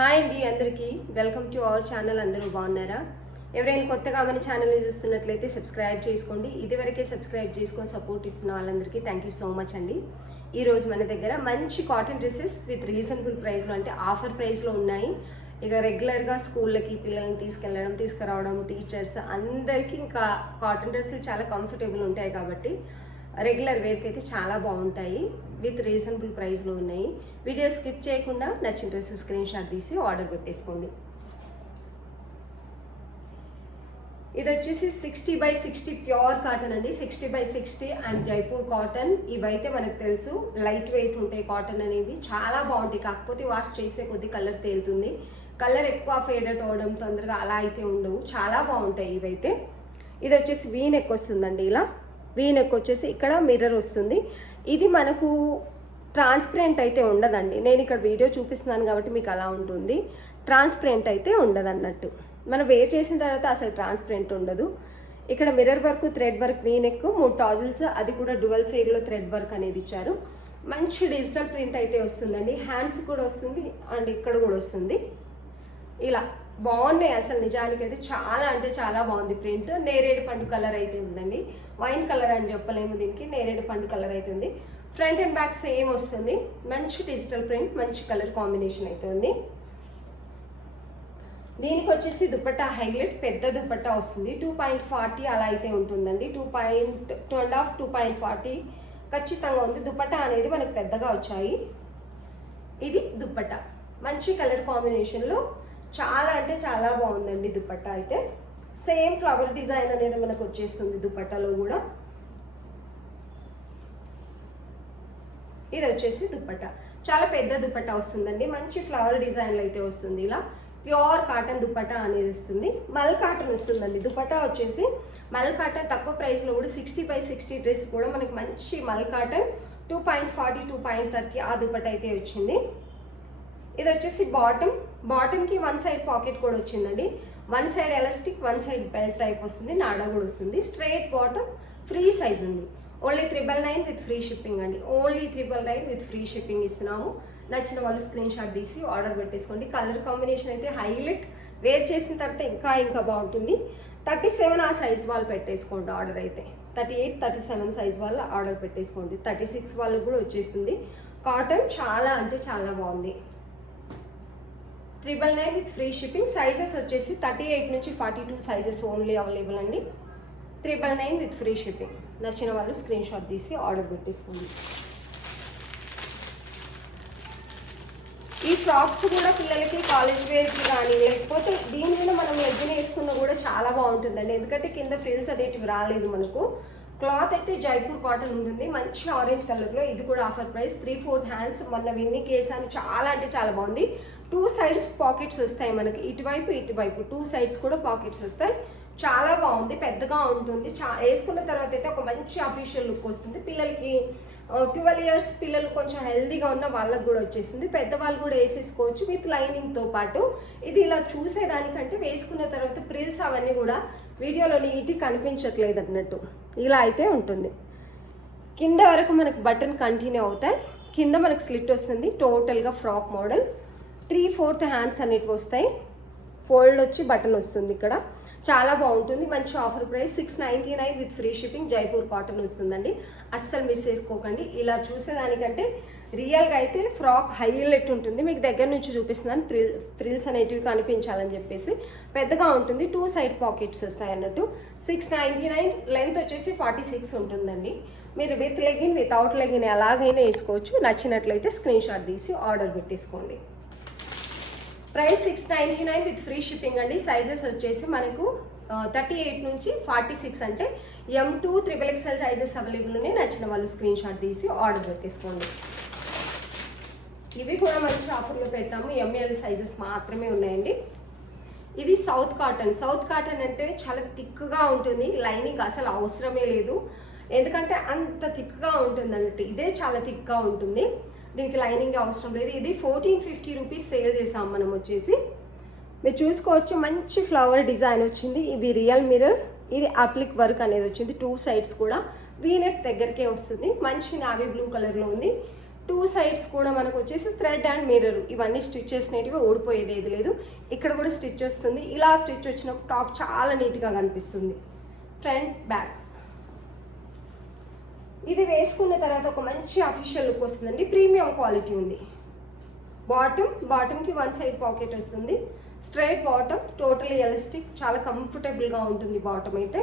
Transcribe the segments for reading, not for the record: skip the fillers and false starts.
Hi అండి అందరికీ welcome to our channel. అందరూ బాగున్నారా? ఎవరైనా కొత్తగా మన ఛానల్ని చూస్తున్నట్లయితే సబ్స్క్రైబ్ చేసుకోండి. ఇదివరకే సబ్స్క్రైబ్ చేసుకొని సపోర్ట్ ఇస్తున్న వాళ్ళందరికీ థ్యాంక్ యూ సో మచ్ అండి. ఈరోజు మన దగ్గర మంచి కాటన్ డ్రెస్సెస్ విత్ రీజనబుల్ ప్రైస్లో, అంటే ఆఫర్ ప్రైస్లో ఉన్నాయి. ఇక రెగ్యులర్గా స్కూళ్ళకి పిల్లల్ని తీసుకురావడం టీచర్స్ అందరికీ ఇంకా కాటన్ డ్రెస్సులు చాలా కంఫర్టబుల్ ఉంటాయి కాబట్టి రెగ్యులర్ వేర్కి అయితే చాలా బాగుంటాయి. విత్ రీజనబుల్ ప్రైస్లో ఉన్నాయి. వీడియో స్కిప్ చేయకుండా నచ్చిన డ్రెస్ స్క్రీన్ షాట్ తీసి ఆర్డర్ పెట్టేసుకోండి. ఇది వచ్చేసి 60x60 ప్యూర్ కాటన్ అండి. 60x60 and Jaipur cotton. ఇవైతే మనకు తెలుసు లైట్ వెయిట్ ఉంటాయి కాటన్ అనేవి, చాలా బాగుంటాయి. కాకపోతే వాష్ చేసే కొద్ది కలర్ తేలుతుంది. కలర్ ఎక్కువ ఫేడెడ్ అవడం తొందరగా అలా అయితే ఉండవు, చాలా బాగుంటాయి ఇవైతే. ఇది వచ్చేసి వీ నెక్ వస్తుందండి. ఇలా వీ నెక్ వచ్చేసి ఇక్కడ మిర్రర్ వస్తుంది. ఇది మనకు ట్రాన్స్పరెంట్ అయితే ఉండదండి. నేను ఇక్కడ వీడియో చూపిస్తున్నాను కాబట్టి మీకు అలా ఉంటుంది. ట్రాన్స్పరెంట్ అయితే ఉండదు అన్నట్టు. మనం వేర్ చేసిన తర్వాత అసలు ట్రాన్స్పరెంట్ ఉండదు. ఇక్కడ mirror work, thread work, V neck, 3 tassels, అది కూడా డ్యువల్ సైడ్లో థ్రెడ్ వర్క్ అనేది ఇచ్చారు. మంచి డిజిటల్ ప్రింట్ అయితే వస్తుందండి. హ్యాండ్స్ కూడా వస్తుంది అండ్ ఇక్కడ కూడా వస్తుంది. ఇలా బాగున్నాయి అసలు. నిజానికి అయితే చాలా అంటే చాలా బాగుంది ప్రింట్. నేరేడు పండు కలర్ అయితే ఉందండి. వైన్ కలర్ అని చెప్పలేము దీనికి, నేరేడు పండు కలర్ అయితే ఉంది. ఫ్రంట్ అండ్ బ్యాక్ సేమ్ వస్తుంది. మంచి డిజిటల్ ప్రింట్, మంచి కలర్ కాంబినేషన్ అయితే ఉంది. దీనికి వచ్చేసి దుపట్టా హైలైట్, పెద్ద దుపట్టా వస్తుంది. 2.40 అలా అయితే ఉంటుందండి. 2.5 2.40 ఖచ్చితంగా ఉంది. దుపట్టా అనేది మనకు పెద్దగా వచ్చాయి. ఇది దుపట్టా మంచి కలర్ కాంబినేషన్లో చాలా అంటే చాలా బాగుందండి. దుపట్టా అయితే సేమ్ ఫ్లవర్ డిజైన్ అనేది మనకు వచ్చేస్తుంది దుపట్టాలో కూడా. ఇది వచ్చేసి దుపట్టా చాలా పెద్ద దుపట్టా వస్తుందండి. మంచి ఫ్లవర్ డిజైన్లు అయితే వస్తుంది. ఇలా ప్యూర్ కాటన్ దుపట్టా అనేది వస్తుంది. మల్ కాటన్ వస్తుందండి. దుపట్టా వచ్చేసి మల్ కాటన్ తక్కువ ప్రైస్లో కూడా 60x60 డ్రెస్ కూడా మనకి మంచి మల్ కాటన్ 2.40 2.30 ఆ దుపట్టా అయితే వచ్చింది. ఇది వచ్చేసి బాటమ్కి 1 సైడ్ పాకెట్ కూడా వచ్చిందండి. 1 side elastic, 1 side belt type వస్తుంది. నాడా కూడా వస్తుంది. స్ట్రైట్ బాటమ్, ఫ్రీ సైజ్ ఉంది. ఓన్లీ 999 విత్ ఫ్రీ షిప్పింగ్ అండి. ఓన్లీ 999 విత్ ఫ్రీ షిప్పింగ్ ఇస్తున్నాము. నచ్చిన వాళ్ళు స్క్రీన్ షాట్ తీసి ఆర్డర్ పెట్టేసుకోండి. కలర్ కాంబినేషన్ అయితే హైలైట్. వేర్ చేసిన తర్వాత ఇంకా బాగుంటుంది. 37 ఆ సైజ్ వాళ్ళు పెట్టేసుకోండి ఆర్డర్ అయితే. 38 37 సైజ్ వాళ్ళు ఆర్డర్ పెట్టేసుకోండి. 36 వాళ్ళకి కూడా వచ్చేస్తుంది. కాటన్ చాలా అంటే చాలా బాగుంది. 999 విత్ ఫ్రీ షిప్పింగ్. సైజెస్ వచ్చేసి 38 నుంచి 42 సైజెస్ ఓన్లీ అవైలబుల్ అండి. 999 విత్ ఫ్రీ షిప్పింగ్. నచ్చిన వాళ్ళు స్క్రీన్ షాట్ తీసి ఆర్డర్ పెట్టేసుకోండి. ఈ ఫ్రాక్స్ కూడా పిల్లలకి కాలేజ్ వేర్కి కానీ, లేకపోతే దీని మీద మనం లెగ్గిన్ వేసుకున్నా కూడా చాలా బాగుంటుందండి. ఎందుకంటే కింద ఫ్రిల్స్ అనేటివి రాలేదు మనకు. క్లాత్ అయితే జైపూర్ కాటన్ ఉంటుంది. మంచి ఆరెంజ్ కలర్లో. ఇది కూడా ఆఫర్ ప్రైస్. 3/4 హ్యాండ్స్. మొన్న విన్నికి వేసాను, చాలా అంటే చాలా బాగుంది. 2 సైడ్స్ పాకెట్స్ వస్తాయి మనకి. ఇటువైపు 2 సైడ్స్ కూడా పాకెట్స్ వస్తాయి. చాలా బాగుంది. పెద్దగా ఉంటుంది. వేసుకున్న తర్వాత అయితే ఒక మంచి అఫీషియల్ లుక్ వస్తుంది. పిల్లలకి 12 ఇయర్స్ పిల్లలు కొంచెం హెల్దీగా ఉన్న వాళ్ళకు కూడా వచ్చేసింది. పెద్దవాళ్ళు కూడా వేసేసుకోవచ్చు విత్ లైనింగ్తో పాటు. ఇది ఇలా చూసేదానికంటే వేసుకున్న తర్వాత ప్రిల్స్ అవన్నీ కూడా వీడియోలో నీట్గా కనిపించట్లేదు అన్నట్టు. ఇలా అయితే ఉంటుంది. కింద వరకు మనకు బటన్ కంటిన్యూ అవుతాయి. కింద మనకు స్లిట్ వస్తుంది. టోటల్గా ఫ్రాక్ మోడల్. 3/4 హ్యాండ్స్ అనేటివి వస్తాయి. ఫోల్డ్ వచ్చి బటన్ వస్తుంది ఇక్కడ. చాలా బాగుంటుంది. మంచి offer price 699 with free shipping. Jaipur cotton వస్తుందండి. అస్సలు మిస్ చేసుకోకండి. ఇలా చూసేదానికంటే రియల్గా అయితే ఫ్రాక్ హైలైట్ ఉంటుంది. మీకు దగ్గర నుంచి చూపిస్తున్నాను. ఫ్రిల్స్ అనేటివి కనిపించాలని చెప్పేసి. పెద్దగా ఉంటుంది. 2 సైడ్ పాకెట్స్ వస్తాయి అన్నట్టు. 699. లెంత్ వచ్చేసి 46 ఉంటుందండి. మీరు విత్ లెగిన్ వితౌట్ లెగిన్ ఎలాగైనా వేసుకోవచ్చు. నచ్చినట్లయితే స్క్రీన్ షాట్ తీసి ఆర్డర్ పెట్టేసుకోండి. ప్రైస్ 699 విత్ ఫ్రీ షిప్పింగ్ అండి. సైజెస్ వచ్చేసి మనకు 38 నుంచి 46 అంటే M2 XXL సైజెస్ అవైలబుల్ ఉన్నాయి. నచ్చిన వాళ్ళు స్క్రీన్ షాట్ తీసి ఆర్డర్ పెట్టేసుకోండి. ఇవి కూడా మంచి ఆఫర్లో పెట్టాము. ML సైజెస్ మాత్రమే ఉన్నాయండి. ఇది సౌత్ కాటన్. సౌత్ కాటన్ అంటే చాలా థిక్గా ఉంటుంది. లైనింగ్ అసలు అవసరమే లేదు, ఎందుకంటే అంత థిక్గా ఉంటుంది అన్నట్టు. ఇదే చాలా థిక్గా ఉంటుంది. దీనికి లైనింగ్ అవసరం లేదు. ఇది 1450 రూపీస్ సేల్ చేసాం మనం వచ్చేసి. మీరు చూసుకోవచ్చు. మంచి ఫ్లవర్ డిజైన్ వచ్చింది. ఇవి రియల్ మిర్రర్. ఇది అప్లిక్ వర్క్ అనేది వచ్చింది. 2 సైడ్స్ కూడా. వీ నెక్ దగ్గరకే వస్తుంది. మంచి నావీ బ్లూ కలర్లో ఉంది. టూ సైడ్స్ కూడా మనకు వచ్చేసి థ్రెడ్ అండ్ మిర్రర్ ఇవన్నీ స్టిచ్ చేసినవి ఊడిపోయేది ఏది లేదు. ఇక్కడ కూడా స్టిచ్ వస్తుంది. ఇలా స్టిచ్ వచ్చినప్పుడు టాప్ చాలా నీట్గా కనిపిస్తుంది. ఫ్రంట్ బ్యాక్ ఇది వేసుకున్న తర్వాత ఒక మంచి అఫీషియల్ లుక్ వస్తుందండి. ప్రీమియం క్వాలిటీ ఉంది. బాటమ్కి వన్ సైడ్ పాకెట్ వస్తుంది. స్ట్రైట్ బాటమ్, టోటలీ ఎలాస్టిక్, చాలా కంఫర్టబుల్గా ఉంటుంది బాటమ్ అయితే.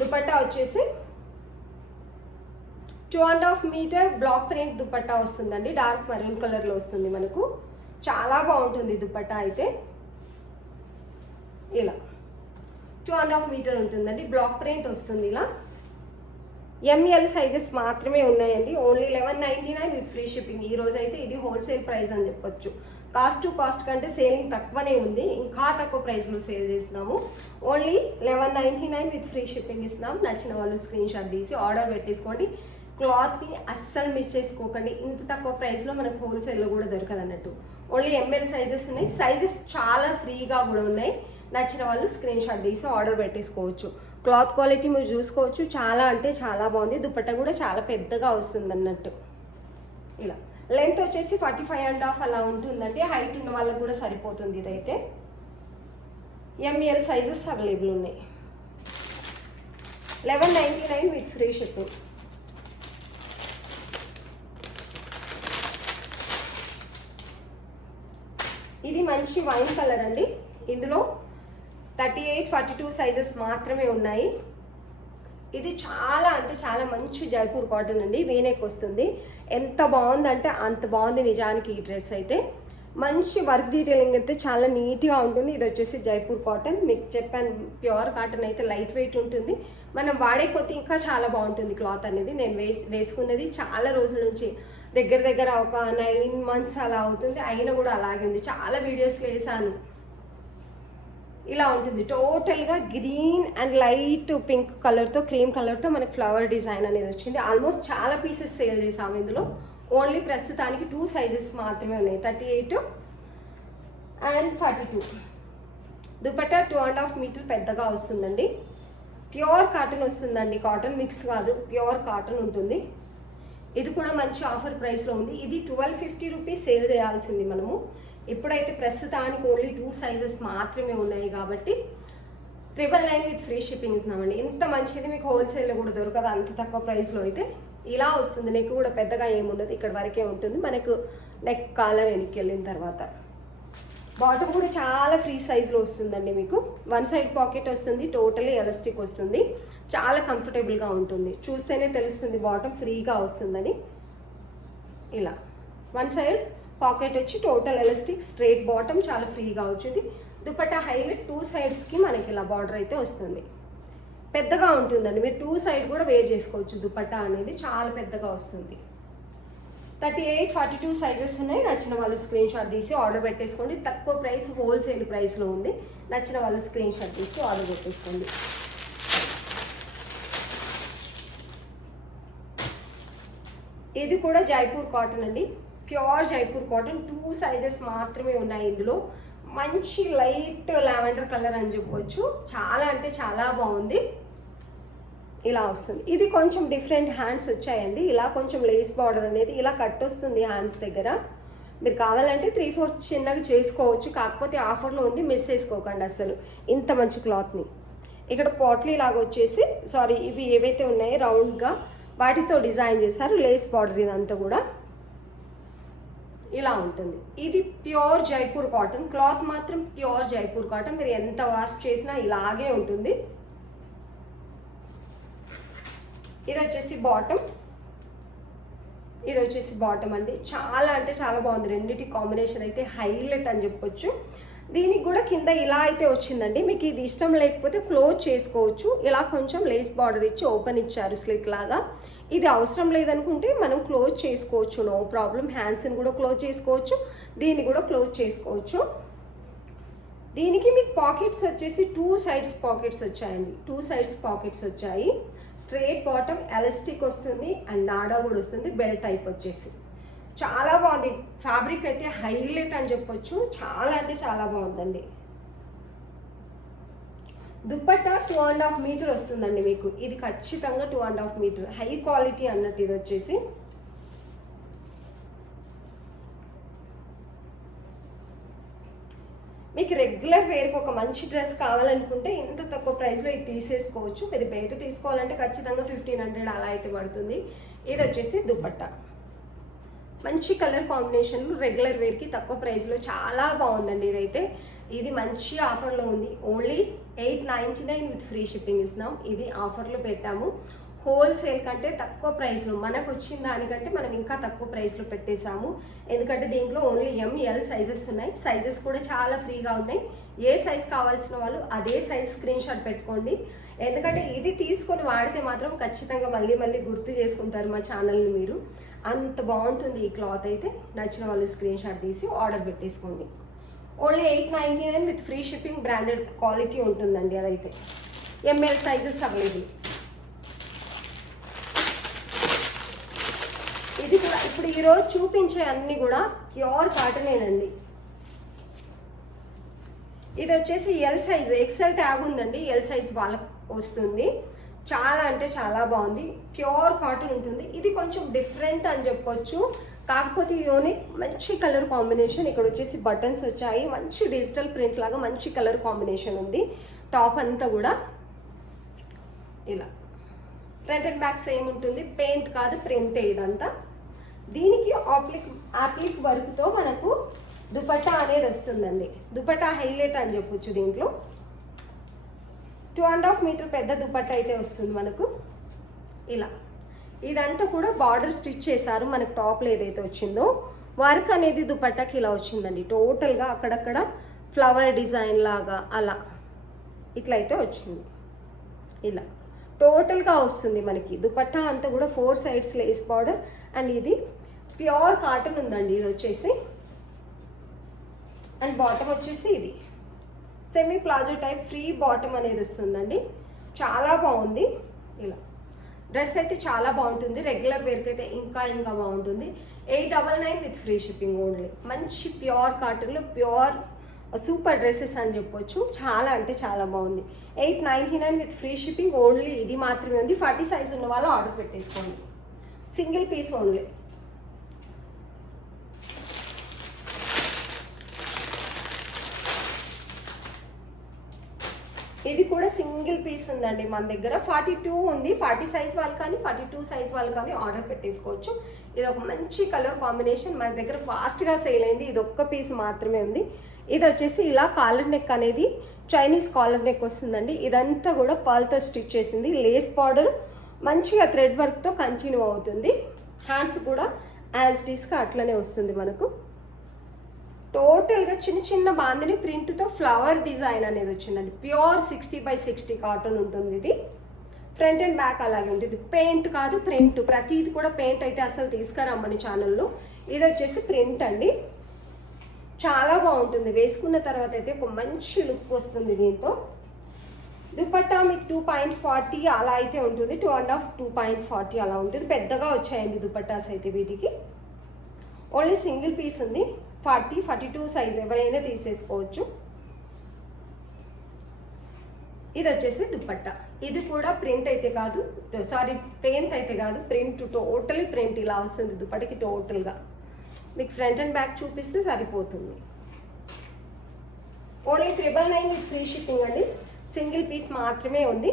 దుపట్టా వచ్చేసి 2.5 మీటర్ బ్లాక్ ప్రింట్ దుపట్టా వస్తుందండి. డార్క్ మరూన్ కలర్లో వస్తుంది మనకు. చాలా బాగుంటుంది దుపట్టా అయితే. ఇలా 2.5 మీటర్ ఉంటుందండి. బ్లాక్ ప్రింట్ వస్తుంది. ఇలా ఎంఎల్ సైజెస్ మాత్రమే ఉన్నాయండి. Only 1199 with free shipping. ఈ రోజు అయితే ఇది హోల్సేల్ ప్రైస్ అని చెప్పొచ్చు. కాస్ట్ టు కాస్ట్ కంటే సేలింగ్ తక్కువనే ఉంది. ఇంకా తక్కువ ప్రైస్లో సేల్ చేస్తున్నాము. ఓన్లీ 1199 విత్ ఫ్రీ షిప్పింగ్ ఇస్తున్నాం. నచ్చిన వాళ్ళు స్క్రీన్ షాట్ తీసి ఆర్డర్ పెట్టేసుకోండి. క్లాత్ని అస్సలు మిస్ చేసుకోకండి. ఇంత తక్కువ ప్రైస్లో మనకు హోల్సేల్లో కూడా దొరకదు అన్నట్టు. ఓన్లీ ఎంఎల్ సైజెస్ ఉన్నాయి. సైజెస్ చాలా ఫ్రీగా కూడా ఉన్నాయి. నచ్చిన వాళ్ళు స్క్రీన్ షాట్ తీసి ఆర్డర్ పెట్టేసుకోవచ్చు. క్లాత్ క్వాలిటీ మీరు చూసుకోవచ్చు. చాలా అంటే చాలా బాగుంది. దుపట్టా కూడా చాలా పెద్దగా వస్తుంది అన్నట్టు. ఇలా లెంత్ వచ్చేసి 45.5 అలా ఉంటుందండి. హైట్ ఉన్న వాళ్ళకి కూడా సరిపోతుంది. ఇదైతే ఎంఎల్ సైజెస్ అవైలబుల్ ఉన్నాయి. 1199 విత్ ఫ్రీ షిప్పింగ్. ఇది మంచి వైన్ కలర్ అండి. ఇందులో 38, 42 సైజెస్ మాత్రమే ఉన్నాయి. ఇది చాలా అంటే చాలా మంచి జైపూర్ కాటన్ అండి. వీనెక్ వస్తుంది. ఎంత బాగుందంటే అంత బాగుంది నిజానికి. ఈ డ్రెస్ అయితే మంచి వర్క్ డీటెయిలింగ్ అయితే చాలా నీట్గా ఉంటుంది. ఇది వచ్చేసి జైపూర్ కాటన్. మీకు చెప్పాను ప్యూర్ కాటన్ అయితే లైట్ వెయిట్ ఉంటుంది. మనం వాడే కొద్ది ఇంకా చాలా బాగుంటుంది క్లాత్ అనేది. నేను వేసుకున్నది చాలా రోజుల నుంచి, దగ్గర ఒక 9 months అలా అవుతుంది. అయినా కూడా అలాగే ఉంది. చాలా వీడియోస్లో వేసాను. ఇలా ఉంటుంది. టోటల్గా గ్రీన్ అండ్ లైట్ పింక్ కలర్తో, క్రీమ్ కలర్తో మనకి ఫ్లవర్ డిజైన్ అనేది వచ్చింది. ఆల్మోస్ట్ చాలా పీసెస్ సేల్ చేసాము ఇందులో. ఓన్లీ ప్రస్తుతానికి 2 సైజెస్ మాత్రమే ఉన్నాయి. 38 అండ్ 42. దుపట్టా 2.5 మీటర్ పెద్దగా వస్తుందండి. ప్యూర్ కాటన్ వస్తుందండి. కాటన్ మిక్స్ కాదు, ప్యూర్ కాటన్ ఉంటుంది. ఇది కూడా మంచి ఆఫర్ ప్రైస్లో ఉంది. ఇది 1250 రూపీస్ సేల్ చేయాల్సింది మనము. ఇప్పుడైతే ప్రస్తుతానికి ఓన్లీ 2 సైజెస్ మాత్రమే ఉన్నాయి కాబట్టి 999 విత్ ఫ్రీ షిప్పింగ్ ఇస్తున్నామండి. ఇంత మంచిది మీకు హోల్సేల్లో కూడా దొరకదు అంత తక్కువ ప్రైస్లో అయితే. ఇలా వస్తుంది. నెక్ కూడా పెద్దగా ఏముండదు, ఇక్కడ వరకే ఉంటుంది మనకు. నెక్ కాలర్ వెనక్కి వెళ్ళిన తర్వాత బాటమ్ కూడా చాలా ఫ్రీ సైజ్లో వస్తుందండి. మీకు వన్ సైడ్ పాకెట్ వస్తుంది. టోటలీ ఎలాస్టిక్ వస్తుంది. చాలా కంఫర్టబుల్గా ఉంటుంది. చూస్తేనే తెలుస్తుంది బాటమ్ ఫ్రీగా వస్తుందని. ఇలా వన్ సైడ్ పాకెట్ వచ్చి టోటల్ ఎలాస్టిక్, స్ట్రైట్ బాటమ్, చాలా ఫ్రీగా వచ్చింది. దుపట్టా హైలైట్ 2 సైడ్స్కి మనకి ఇలా బార్డర్ అయితే వస్తుంది. పెద్దగా ఉంటుందండి. మీరు 2 సైడ్ కూడా వేర్ చేసుకోవచ్చు. దుపట్టా అనేది చాలా పెద్దగా వస్తుంది. 38, 42 సైజెస్ ఉన్నాయి. నచ్చిన వాళ్ళు స్క్రీన్ షాట్ తీసి ఆర్డర్ పెట్టేసుకోండి. తక్కువ ప్రైస్, హోల్సేల్ ప్రైస్లో ఉంది. నచ్చిన వాళ్ళు స్క్రీన్ షాట్ తీసి ఆర్డర్ పెట్టేసుకోండి. ఇది కూడా జైపూర్ కాటన్ అండి. Pure Jaipur cotton. 2 సైజెస్ మాత్రమే ఉన్నాయి ఇందులో. మంచి లైట్ లావెండర్ కలర్ అని చెప్పవచ్చు. చాలా అంటే చాలా బాగుంది. ఇలా వస్తుంది. ఇది కొంచెం డిఫరెంట్ హ్యాండ్స్ వచ్చాయండి. ఇలా కొంచెం లేస్ బార్డర్ అనేది ఇలా కట్ వస్తుంది హ్యాండ్స్ దగ్గర. మీరు కావాలంటే 3/4 చిన్నగా చేసుకోవచ్చు. కాకపోతే ఆఫర్లో ఉంది, మిస్ చేసుకోకండి అసలు. ఇంత మంచి క్లాత్ని ఇక్కడ పాట్లీ లాగా వచ్చేసి, సారీ, ఇవి ఏవైతే ఉన్నాయో రౌండ్గా వాటితో డిజైన్ చేశారు. లేస్ బార్డర్ ఇదంతా కూడా ఇలా ఉంటుంది. ఇది ప్యూర్ జైపూర్ కాటన్. క్లాత్ మాత్రం ప్యూర్ జైపూర్ కాటన్. మీరు ఎంత వాష్ చేసినా ఇలాగే ఉంటుంది. ఇది వచ్చేసి బాటమ్. ఇది వచ్చేసి బాటమ్ అండి. చాలా అంటే చాలా బాగుంది. రెండింటి కాంబినేషన్ అయితే హైలైట్ అని చెప్పొచ్చు. దీనికి కూడా కింద ఇలా అయితే వచ్చిందండి. మీకు ఇది ఇష్టం లేకపోతే క్లోజ్ చేసుకోవచ్చు. ఇలా కొంచెం లేస్ బార్డర్ ఇచ్చి ఓపెన్ ఇచ్చారు స్లిట్ లాగా. ఇది అవసరం లేదనుకుంటే మనం క్లోజ్ చేసుకోవచ్చు, నో ప్రాబ్లం. హ్యాండ్స్ని కూడా క్లోజ్ చేసుకోవచ్చు, దీన్ని కూడా క్లోజ్ చేసుకోవచ్చు. దీనికి మీకు పాకెట్స్ వచ్చేసి 2 సైడ్స్ పాకెట్స్ వచ్చాయండి. 2 సైడ్స్ పాకెట్స్ వచ్చాయి. స్ట్రైట్ బాటమ్, ఎలాస్టిక్ వస్తుంది అండ్ నాడా కూడా వస్తుంది. బెల్ట్ టైప్ వచ్చేసి చాలా బాగుంది. ఫ్యాబ్రిక్ అయితే హైలైట్ అని చెప్పొచ్చు. చాలా అంటే చాలా బాగుందండి. దుపట్టా 2.5 మీటర్ వస్తుందండి మీకు. ఇది ఖచ్చితంగా 2.5 మీటర్. హై క్వాలిటీ అన్నట్టు ఇది వచ్చేసి. మీకు రెగ్యులర్ వేర్కి ఒక మంచి డ్రెస్ కావాలనుకుంటే ఇంత తక్కువ ప్రైస్లో ఇది తీసేసుకోవచ్చు. ఇది బయట తీసుకోవాలంటే ఖచ్చితంగా 1500 అలా అయితే పడుతుంది. ఇది వచ్చేసి దుపట్టా, మంచి కలర్ కాంబినేషన్లు రెగ్యులర్ వేర్కి తక్కువ ప్రైస్లో చాలా బాగుందండి. ఇది మంచి ఆఫర్లో ఉంది. ఓన్లీ 899 విత్ ఫ్రీ షిప్పింగ్ ఇస్తున్నాం. ఇది ఆఫర్లో పెట్టాము. హోల్సేల్ కంటే తక్కువ ప్రైస్లో మనకు వచ్చిన దానికంటే మనం ఇంకా తక్కువ ప్రైస్లో పెట్టేశాము. ఎందుకంటే దీంట్లో ఓన్లీ ML సైజెస్ ఉన్నాయి. సైజెస్ కూడా చాలా ఫ్రీగా ఉన్నాయి. ఏ సైజ్ కావాల్సిన వాళ్ళు అదే సైజ్ స్క్రీన్ షాట్ పెట్టుకోండి. ఎందుకంటే ఇది తీసుకొని వాడితే మాత్రం ఖచ్చితంగా మళ్ళీ మళ్ళీ గుర్తు చేసుకుంటారు మా ఛానల్ని మీరు. అంత బాగుంటుంది ఈ క్లాత్ అయితే. నచ్చిన వాళ్ళు స్క్రీన్ షాట్ తీసి ఆర్డర్ పెట్టేసుకోండి. Only 899 with free shipping, branded quality ఉంటుందండి. అదైతే ML సైజెస్ అవైలబుల్. ఇది కూడా ఇప్పుడు ఈరోజు చూపించే అన్నీ కూడా ప్యూర్ కాటనేనండి. ఇది వచ్చేసి ఎల్ సైజ్, XL ట్యాగ్ ఉందండి. ఎల్ సైజ్ వాళ్ళకి వస్తుంది. చాలా అంటే చాలా బాగుంది. ప్యూర్ కాటన్ ఉంటుంది. ఇది కొంచెం డిఫరెంట్ అని చెప్పొచ్చు. కాకపోతే యూనిక్, మంచి కలర్ కాంబినేషన్. ఇక్కడ వచ్చేసి బటన్స్ వచ్చాయి. మంచి డిజిటల్ ప్రింట్ లాగా మంచి కలర్ కాంబినేషన్ ఉంది. టాప్ అంతా కూడా ఇలా ఫ్రంట్ అండ్ బ్యాక్ సేమ్ ఉంటుంది. పెయింట్ కాదు, ప్రింటే ఇదంతా. దీనికి ఆప్లిక్ వర్క్తో మనకు దుపట్టా అనేది వస్తుందండి. దుపట్టా హైలైట్ అని చెప్పొచ్చు. దీంట్లో 2.5 మీటర్ పెద్ద దుపట్టా అయితే వస్తుంది మనకు. ఇలా ఇదంతా కూడా బార్డర్ స్టిచ్ చేశారు. మనకు టాప్లో ఏదైతే వచ్చిందో వర్క్ అనేది దుపట్టాకి ఇలా వచ్చిందండి. టోటల్గా అక్కడక్కడ ఫ్లవర్ డిజైన్ లాగా అలా ఇట్లా అయితే వచ్చింది. ఇలా టోటల్గా వస్తుంది మనకి దుపట్టా అంతా కూడా 4 సైడ్స్ లేస్ బార్డర్. అండ్ ఇది ప్యూర్ కాటన్ ఉందండి. ఇది వచ్చేసి అండ్ బాటమ్ వచ్చేసి ఇది semi palazzo type free bottom అనేది వస్తుందండి. చాలా బాగుంది. ఇలా డ్రెస్ అయితే చాలా బాగుంటుంది. రెగ్యులర్ వేర్కి అయితే ఇంకా ఇంకా బాగుంటుంది. 899 విత్ ఫ్రీ షిప్పింగ్ ఓన్లీ. మంచి ప్యూర్ కాటన్లో ప్యూర్ సూపర్ డ్రెస్సెస్ అని చెప్పొచ్చు. చాలా అంటే చాలా బాగుంది. 899 విత్ ఫ్రీ షిప్పింగ్ ఓన్లీ. ఇది మాత్రమే ఉంది. 40 సైజ్ ఉన్న వాళ్ళు ఆర్డర్ పెట్టేసుకోండి. Single piece only. ఇది కూడా సింగిల్ పీస్ ఉందండి మన దగ్గర. 42 ఉంది. 40 సైజ్ వాళ్ళు కానీ 42 సైజ్ వాళ్ళు కానీ ఆర్డర్ పెట్టేసుకోవచ్చు. ఇది ఒక మంచి కలర్ కాంబినేషన్ మన దగ్గర ఫాస్ట్గా సేల్ అయింది. ఇది ఒక్క పీస్ మాత్రమే ఉంది. ఇది వచ్చేసి ఇలా కాలర్ నెక్ అనేది చైనీస్ కాలర్ నెక్ వస్తుందండి. ఇదంతా కూడా పర్ల్తో స్టిచ్ చేసింది. లేస్ బార్డర్ మంచిగా థ్రెడ్ వర్క్తో కంటిన్యూ అవుతుంది. హ్యాండ్స్ కూడా యాజ్ డిస్గా అట్లనే వస్తుంది మనకు. టోటల్గా చిన్న చిన్న బాందిని ప్రింట్తో ఫ్లవర్ డిజైన్ అనేది వచ్చిందండి. ప్యూర్ 60/60 కాటన్ ఉంటుంది. ఇది ఫ్రంట్ అండ్ బ్యాక్ అలాగే ఉంటుంది. పెయింట్ కాదు, ప్రింట్. ప్రతిది కూడా పెయింట్ అయితే అసలు తీసుకురమ్మని ఛానల్లో. ఇది వచ్చేసి ప్రింట్ అండి. చాలా బాగుంటుంది. వేసుకున్న తర్వాత అయితే ఒక మంచి లుక్ వస్తుంది దీంతో. దుపట్టా మీకు 2.40 అలా అయితే ఉంటుంది. 2.5 2.40 అలా ఉంటుంది. పెద్దగా వచ్చాయండి దుపట్టాస్ అయితే వీటికి. ఓన్లీ సింగిల్ పీస్ ఉంది. 40, 42 సైజ్ ఎవరైనా తీసేసుకోవచ్చు. ఇది వచ్చేసి దుపట్టా. ఇది కూడా ప్రింట్ అయితే కాదు, సారీ పెయింట్ అయితే కాదు, ప్రింట్. టోటలీ ప్రింట్ ఇలా వస్తుంది దుపట్టకి టోటల్గా. మీకు ఫ్రంట్ అండ్ బ్యాక్ చూపిస్తే సరిపోతుంది. ఓన్లీ 999 విత్ ఫ్రీ షిప్పింగ్ అండి. సింగిల్ పీస్ మాత్రమే ఉంది.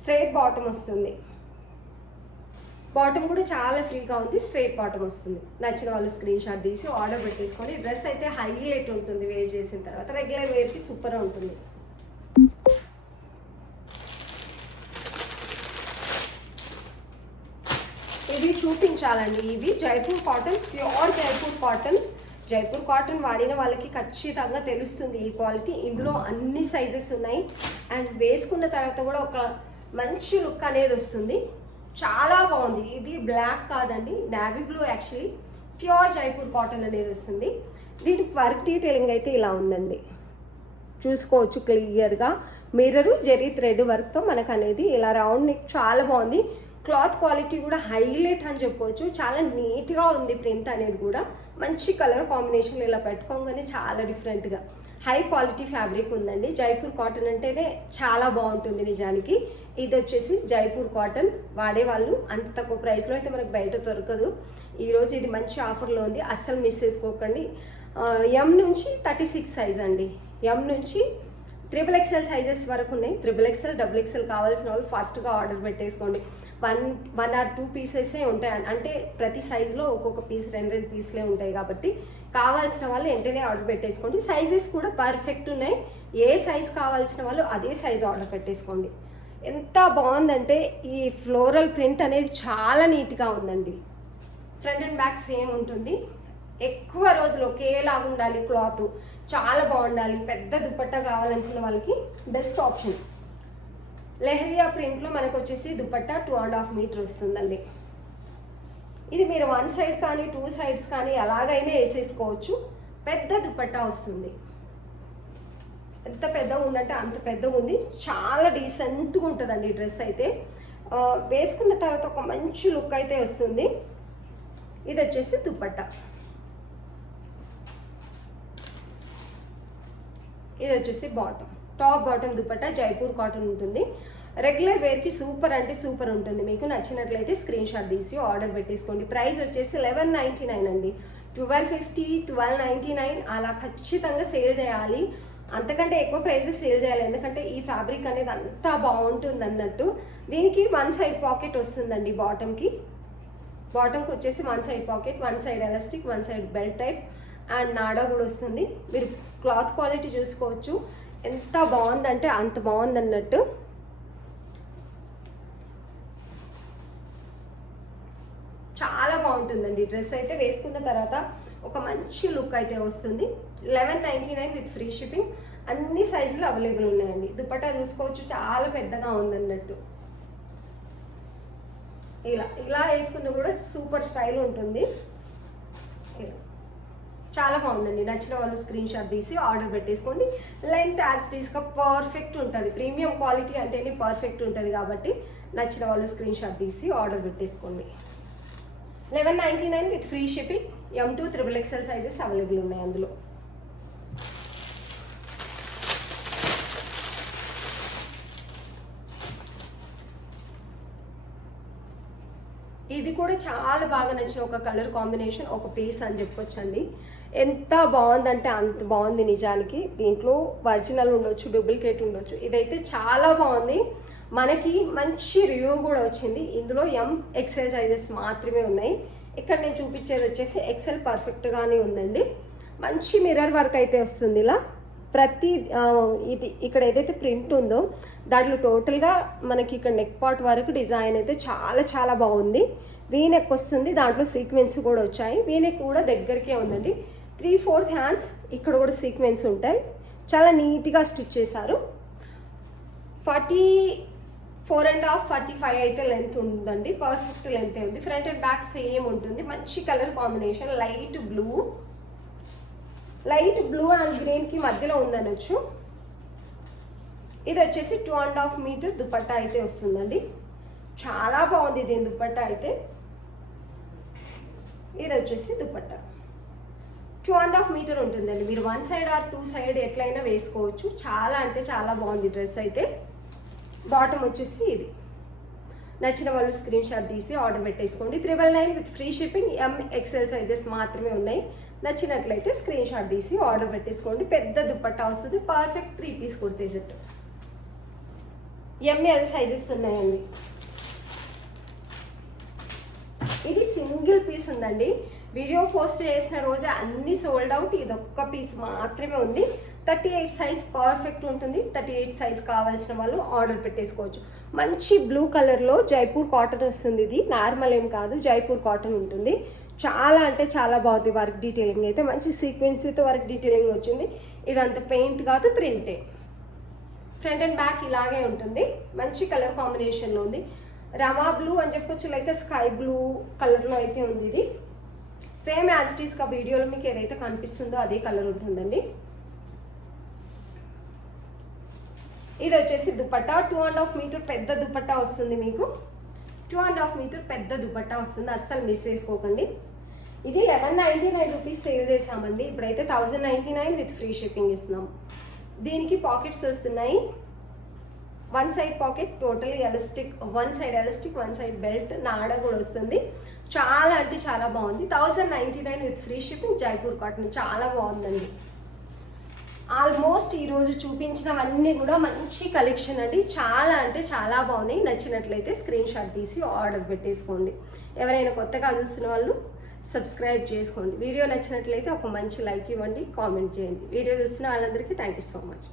స్ట్రైట్ బాటమ్ వస్తుంది. బాటమ్ కూడా చాలా ఫ్రీగా ఉంది. స్ట్రైట్ బాటమ్ వస్తుంది. నచ్చిన వాళ్ళు స్క్రీన్ షాట్ తీసి ఆర్డర్ పెట్టేసుకోండి. డ్రెస్ అయితే హైలైట్ ఉంటుంది వేర్ చేసిన తర్వాత. రెగ్యులర్ వేర్కి సూపర్ ఉంటుంది. ఇది చూపించాలండి. ఇవి Jaipur cotton, pure Jaipur cotton. Jaipur cotton వాడిన వాళ్ళకి ఖచ్చితంగా తెలుస్తుంది ఈ క్వాలిటీ. ఇందులో అన్ని సైజెస్ ఉన్నాయి. అండ్ వేసుకున్న తర్వాత కూడా ఒక మంచి లుక్ అనేది వస్తుంది. చాలా బాగుంది. ఇది బ్లాక్ కాదండి, navy blue. Actually pure Jaipur cotton అనేది వస్తుంది. దీని వర్క్ డీటెయిలింగ్ అయితే ఇలా ఉందండి. చూసుకోవచ్చు క్లియర్గా. మిర్రరు జెరీ థ్రెడ్ వర్క్తో మనకు అనేది ఇలా రౌండ్ నెక్. చాలా బాగుంది. క్లాత్ క్వాలిటీ కూడా హైలైట్ అని చెప్పవచ్చు. చాలా నీట్గా ఉంది. ప్రింట్ అనేది కూడా మంచి కలర్ కాంబినేషన్. ఇలా పెట్టుకోగానే చాలా డిఫరెంట్గా హై క్వాలిటీ ఫ్యాబ్రిక్ ఉందండి. జైపూర్ కాటన్ అంటేనే చాలా బాగుంటుంది నిజానికి. ఇది వచ్చేసి జైపూర్ కాటన్. వాడేవాళ్ళు అంత తక్కువ ప్రైస్లో అయితే మనకు బయట దొరకదు. ఈరోజు ఇది మంచి ఆఫర్లో ఉంది. అస్సలు మిస్ చేసుకోకండి. ఎం నుంచి 36 సైజ్ అండి. ఎం నుంచి XXL సైజెస్ వరకు ఉన్నాయి. XXL XXL కావాల్సిన వాళ్ళు ఫాస్ట్గా ఆర్డర్ పెట్టేసుకోండి. వన్ ఆర్ 2 పీసెసే ఉంటాయి. అంటే ప్రతి సైజులో ఒక్కొక్క పీస్ 2 పీస్లే ఉంటాయి కాబట్టి కావాల్సిన వాళ్ళు వెంటనే ఆర్డర్ పెట్టేసుకోండి. సైజెస్ కూడా పర్ఫెక్ట్ ఉన్నాయి. ఏ సైజ్ కావాల్సిన వాళ్ళు అదే సైజ్ ఆర్డర్ పెట్టేసుకోండి. ఎంత బాగుందంటే ఈ ఫ్లోరల్ ప్రింట్ అనేది చాలా నీట్గా ఉందండి. ఫ్రంట్ అండ్ బ్యాక్ సేమ్ ఉంటుంది. ఎక్కువ రోజులు ఒకేలాగా ఉండాలి, క్లాత్ చాలా బాగుండాలి, పెద్ద దుపట్టా కావాలనుకున్న వాళ్ళకి బెస్ట్ ఆప్షన్. లెహరియా ప్రింట్లో మనకు వచ్చేసి దుపట్టా 2.5 మీటర్ వస్తుందండి. ఇది మీరు 1 సైడ్ కానీ 2 సైడ్స్ కానీ ఎలాగైనా వేసేసుకోవచ్చు. పెద్ద దుపట్టా వస్తుంది. ఎంత పెద్దగా ఉందంటే అంత పెద్దగా ఉంది. చాలా డీసెంట్గా ఉంటుందండి ఈ డ్రెస్ అయితే. వేసుకున్న తర్వాత ఒక మంచి లుక్ అయితే వస్తుంది. ఇది వచ్చేసి దుపట్టా. ఇది వచ్చేసి bottom. Top bottom dupatta Jaipur cotton ఉంటుంది. రెగ్యులర్ వేర్కి సూపర్ అంటే సూపర్ ఉంటుంది. మీకు నచ్చినట్లయితే స్క్రీన్ షాట్ తీసి ఆర్డర్ పెట్టేసుకోండి. ప్రైస్ వచ్చేసి 1199 అండి. 1250, 1299 అలా ఖచ్చితంగా సేల్ చేయాలి. అంతకంటే ఎక్కువ ప్రైజెస్ సేల్ చేయాలి. ఎందుకంటే ఈ ఫ్యాబ్రిక్ అనేది అంతా బాగుంటుంది అన్నట్టు. దీనికి 1 సైడ్ పాకెట్ వస్తుందండి. బాటమ్కి వచ్చేసి 1 side pocket, 1 side elastic, 1 side belt type and నాడా కూడా వస్తుంది. మీరు క్లాత్ క్వాలిటీ చూసుకోవచ్చు. ఎంత బాగుందంటే అంత బాగుంది అన్నట్టు. చాలా బాగుంటుందండి డ్రెస్ అయితే. వేసుకున్న తర్వాత ఒక మంచి లుక్ అయితే వస్తుంది. 1199 విత్ ఫ్రీ షిప్పింగ్. అన్ని సైజులు అవైలబుల్ ఉన్నాయండి. దుపట్టా చూసుకోవచ్చు, చాలా పెద్దగా ఉందన్నట్టు. ఇలా వేసుకున్న కూడా సూపర్ స్టైల్ ఉంటుంది. ఇలా చాలా బాగుందండి. నచ్చిన వాళ్ళు స్క్రీన్ షాట్ తీసి ఆర్డర్ పెట్టేసుకోండి. లెంత్ యాజ్ టీస్గా పర్ఫెక్ట్ ఉంటుంది. ప్రీమియం క్వాలిటీ అంటేనే పర్ఫెక్ట్ ఉంటుంది కాబట్టి నచ్చిన వాళ్ళు స్క్రీన్ షాట్ తీసి ఆర్డర్ పెట్టేసుకోండి. 1199 with free shipping. M2 XXL sizes available ఉన్నాయి అందులో. ఇది కూడా చాలా బాగా నచ్చిన ఒక కలర్ కాంబినేషన్, ఒక పీస్ అని చెప్పొచ్చండి. ఎంత బాగుందంటే అంత బాగుంది నిజానికి. దీంట్లో ఒరిజినల్ ఉండొచ్చు, డూప్లికేట్ ఉండొచ్చు. ఇదైతే చాలా బాగుంది. మనకి మంచి రివ్యూ కూడా వచ్చింది. ఇందులో MXL సైజెస్ మాత్రమే ఉన్నాయి. ఇక్కడ నేను చూపించేది వచ్చేసి XL పర్ఫెక్ట్గానే ఉందండి. మంచి మిర్రర్ వర్క్ అయితే వస్తుంది. ఇలా ప్రతి ఇది ఇక్కడ ఏదైతే ప్రింట్ ఉందో దాంట్లో టోటల్గా మనకి ఇక్కడ నెక్ పార్ట్ వరకు డిజైన్ అయితే చాలా చాలా బాగుంది. వీనెక్ వస్తుంది, దాంట్లో సీక్వెన్స్ కూడా వచ్చాయి. వీనెక్ కూడా దగ్గరికే ఉందండి. 3/4 హ్యాండ్స్ ఇక్కడ కూడా సీక్వెన్స్ ఉంటాయి. చాలా నీట్గా స్టిచ్ చేశారు. 44.5, 45 అయితే లెంత్ ఉందండి. పర్ఫెక్ట్ లెంత్ ఉంది. ఫ్రంట్ అండ్ బ్యాక్ సేమ్ ఉంటుంది. మంచి colour combination, light blue and గ్రీన్కి మధ్యలో ఉందనొచ్చు. ఇది వచ్చేసి 2.5 మీటర్ దుపట్టా అయితే వస్తుందండి. చాలా బాగుంది దీని దుపట్టా అయితే. ఇది వచ్చేసి దుపట్టా 2.5 మీటర్ ఉంటుందండి. మీరు 1 సైడ్ ఆర్ 2 సైడ్ ఎట్లయినా వేసుకోవచ్చు. చాలా అంటే చాలా బాగుంది డ్రెస్ అయితే. బాటమ్ వచ్చేసి ఇది. నచ్చిన వాళ్ళు స్క్రీన్ షాట్ తీసి ఆర్డర్ పెట్టేసుకోండి. 399 with free shipping. MXL sizes మాత్రమే ఉన్నాయి. నచ్చినట్లయితే స్క్రీన్ షాట్ తీసి ఆర్డర్ పెట్టేసుకోండి. పెద్ద దుపట్టా వస్తుంది. Perfect 3 piece kurti set. ML sizes ఉన్నాయండి. ఇది సింగిల్ పీస్ ఉందండి. వీడియో పోస్ట్ చేసిన రోజే అన్నీ సోల్డ్ అవుట్. ఇది ఒక్క పీస్ మాత్రమే ఉంది. 38 సైజ్ పర్ఫెక్ట్ ఉంటుంది. 38 సైజ్ కావాల్సిన వాళ్ళు ఆర్డర్ పెట్టేసుకోవచ్చు. మంచి బ్లూ కలర్లో జైపూర్ కాటన్ వస్తుంది. ఇది నార్మల్ ఏం కాదు, జైపూర్ కాటన్ ఉంటుంది. చాలా అంటే చాలా బాగుంది. వర్క్ డీటెయిలింగ్ అయితే మంచి సీక్వెన్స్తో వర్క్ డీటెయిలింగ్ వచ్చింది. ఇదంతా పెయింట్ కాదు, ప్రింటే. ఫ్రంట్ అండ్ బ్యాక్ ఇలాగే ఉంటుంది. మంచి కలర్ కాంబినేషన్లో ఉంది. రమా బ్లూ అని చెప్పొచ్చు, లేక స్కై బ్లూ కలర్లో అయితే ఉంది. ఇది సేమ్ యాజ్ ఇట్ ఈస్గా వీడియోలో మీకు ఏదైతే కనిపిస్తుందో అదే కలర్ ఉంటుందండి. ఇది వచ్చేసి దుపట్టా 2.5 మీటర్ పెద్ద దుపట్టా వస్తుంది. మీకు 2.5 మీటర్ పెద్ద దుపట్టా వస్తుంది. అస్సలు మిస్ చేసుకోకండి. ఇది 1199 రూపీస్ సేల్ చేసామండి. ఇప్పుడైతే 1099 విత్ ఫ్రీ షిప్పింగ్ ఇస్తున్నాం. దీనికి పాకెట్స్ వస్తున్నాయి. 1 side pocket, totally elastic, 1 side elastic, 1 side belt, నాడా కూడా వస్తుంది. చాలా అంటే చాలా బాగుంది. 1099 with free shipping, Jaipur cotton చాలా బాగుందండి. ఆల్మోస్ట్ ఈరోజు చూపించినవన్నీ కూడా మంచి కలెక్షన్ అండి. చాలా అంటే చాలా బాగున్నాయి. నచ్చినట్లయితే స్క్రీన్ షాట్ తీసి ఆర్డర్ పెట్టేసుకోండి. ఎవరైనా కొత్తగా చూస్తున్న వాళ్ళు సబ్స్క్రైబ్ చేసుకోండి. వీడియో నచ్చినట్లయితే ఒక మంచి లైక్ ఇవ్వండి, కామెంట్ చేయండి. వీడియో చూస్తున్న వాళ్ళందరికీ థ్యాంక్ యూ సో మచ్.